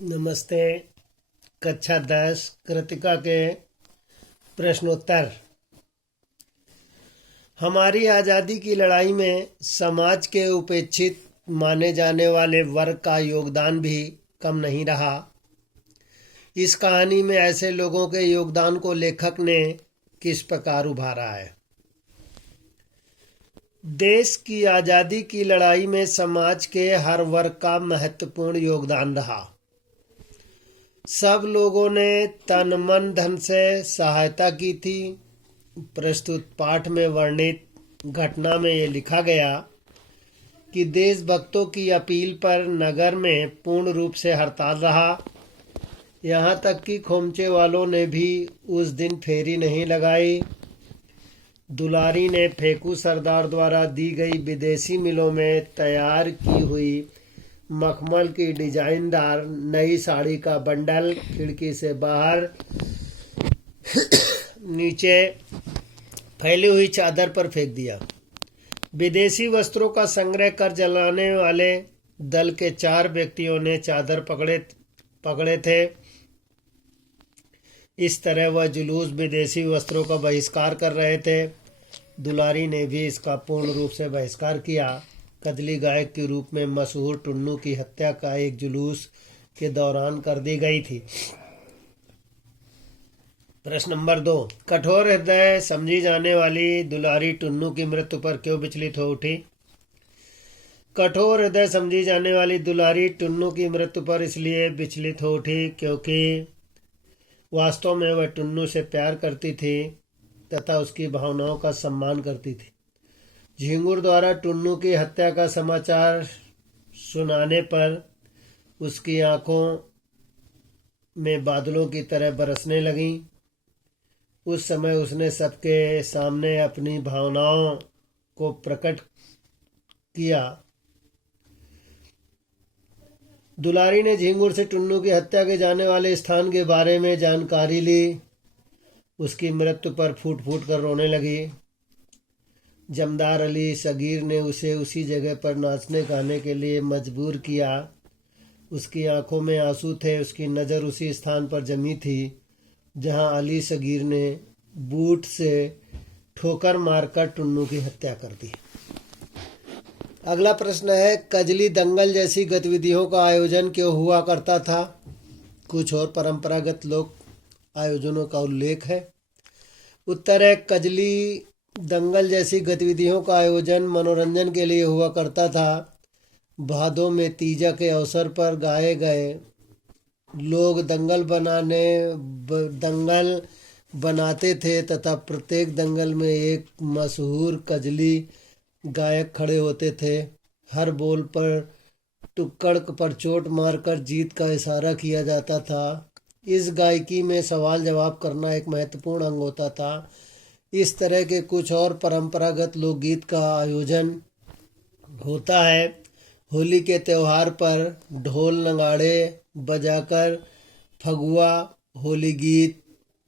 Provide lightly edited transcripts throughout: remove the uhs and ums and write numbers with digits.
नमस्ते। कक्षा 10 कृतिका के प्रश्नोत्तर। हमारी आज़ादी की लड़ाई में समाज के उपेक्षित माने जाने वाले वर्ग का योगदान भी कम नहीं रहा। इस कहानी में ऐसे लोगों के योगदान को लेखक ने किस प्रकार उभारा है। देश की आज़ादी की लड़ाई में समाज के हर वर्ग का महत्वपूर्ण योगदान रहा। सब लोगों ने तन मन धन से सहायता की थी। प्रस्तुत पाठ में वर्णित घटना में ये लिखा गया कि देशभक्तों की अपील पर नगर में पूर्ण रूप से हड़ताल रहा। यहाँ तक कि खोमचे वालों ने भी उस दिन फेरी नहीं लगाई। दुलारी ने फेकू सरदार द्वारा दी गई विदेशी मिलों में तैयार की हुई मखमल की डिजाइनदार नई साड़ी का बंडल खिड़की से बाहर नीचे फैली हुई चादर पर फेंक दिया। विदेशी वस्त्रों का संग्रह कर जलाने वाले दल के 4 व्यक्तियों ने चादर पकड़े थे। इस तरह वह जुलूस विदेशी वस्त्रों का बहिष्कार कर रहे थे। दुलारी ने भी इसका पूर्ण रूप से बहिष्कार किया। कजली गायक के रूप में मशहूर टुन्नू की हत्या का एक जुलूस के दौरान कर दी गई थी। प्रश्न नंबर 2। कठोर हृदय समझी जाने वाली दुलारी टुन्नू की मृत्यु पर क्यों विचलित हो उठी। कठोर हृदय समझी जाने वाली दुलारी टुन्नू की मृत्यु पर इसलिए विचलित हो उठी क्योंकि वास्तव में वह टुन्नू से प्यार करती थी तथा उसकी भावनाओं का सम्मान करती थी। झिंगुर द्वारा टुन्नू की हत्या का समाचार सुनाने पर उसकी आंखों में बादलों की तरह बरसने लगीं। उस समय उसने सबके सामने अपनी भावनाओं को प्रकट किया। दुलारी ने झिंगुर से टुन्नू की हत्या के जाने वाले स्थान के बारे में जानकारी ली। उसकी मृत्यु पर फूट फूट कर रोने लगी। जमदार अली सगीर ने उसे उसी जगह पर नाचने गाने के लिए मजबूर किया। उसकी आंखों में आंसू थे। उसकी नज़र उसी स्थान पर जमी थी जहां अली सगीर ने बूट से ठोकर मारकर टुन्नू की हत्या कर दी। अगला प्रश्न है, कजली दंगल जैसी गतिविधियों का आयोजन क्यों हुआ करता था। कुछ और परंपरागत लोक आयोजनों का उल्लेख है। उत्तर है, कजली दंगल जैसी गतिविधियों का आयोजन मनोरंजन के लिए हुआ करता था। भादों में तीजा के अवसर पर गाए गए लोग दंगल बनाते थे तथा प्रत्येक दंगल में एक मशहूर कजली गायक खड़े होते थे। हर बोल पर टुक्कड़ पर चोट मारकर जीत का इशारा किया जाता था। इस गायकी में सवाल जवाब करना एक महत्वपूर्ण अंग होता था। इस तरह के कुछ और परंपरागत लोकगीत का आयोजन होता है। होली के त्यौहार पर ढोल नगाड़े बजाकर फगुआ होली गीत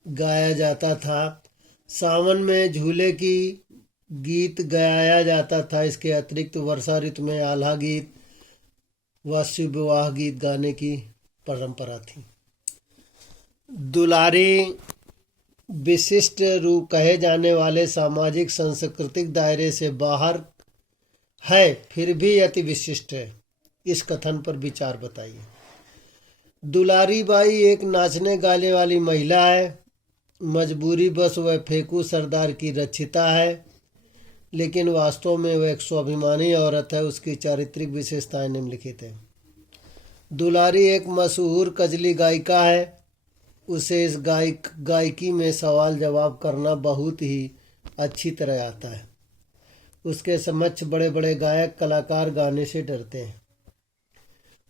गाया जाता था। सावन में झूले की गीत गाया जाता था। इसके अतिरिक्त वर्षा ऋतु में आल्हा गीत व शिव विवाह गीत गाने की परंपरा थी। दुलारी विशिष्ट रूप कहे जाने वाले सामाजिक सांस्कृतिक दायरे से बाहर है, फिर भी अति विशिष्ट है। इस कथन पर विचार बताइए। दुलारी बाई एक नाचने गाने वाली महिला है। मजबूरी बस वह फेकू सरदार की रक्षिता है, लेकिन वास्तव में वह एक स्वाभिमानी औरत है। उसकी चारित्रिक विशेषताएं निम्नलिखित है। दुलारी एक मशहूर कजली गायिका है। उसे इस गायकी में सवाल जवाब करना बहुत ही अच्छी तरह आता है। उसके समक्ष बड़े बड़े गायक कलाकार गाने से डरते हैं।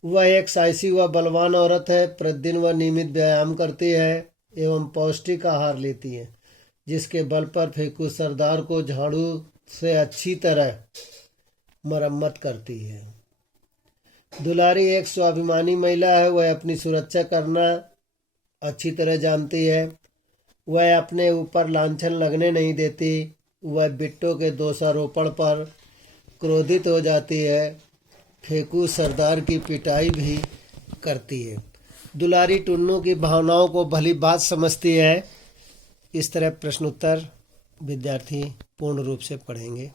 वह एक साहसी व बलवान औरत है। प्रतिदिन वह नियमित व्यायाम करती है एवं पौष्टिक आहार लेती है, जिसके बल पर फेकू सरदार को झाड़ू से अच्छी तरह मरम्मत करती है। दुलारी एक स्वाभिमानी महिला है। वह अपनी सुरक्षा करना अच्छी तरह जानती है। वह अपने ऊपर लांछन लगने नहीं देती। वह बिट्टो के दोषारोपण पर क्रोधित हो जाती है। फेकू सरदार की पिटाई भी करती है। दुलारी टुन्नू की भावनाओं को भली बात समझती है। इस तरह प्रश्नोत्तर विद्यार्थी पूर्ण रूप से पढ़ेंगे।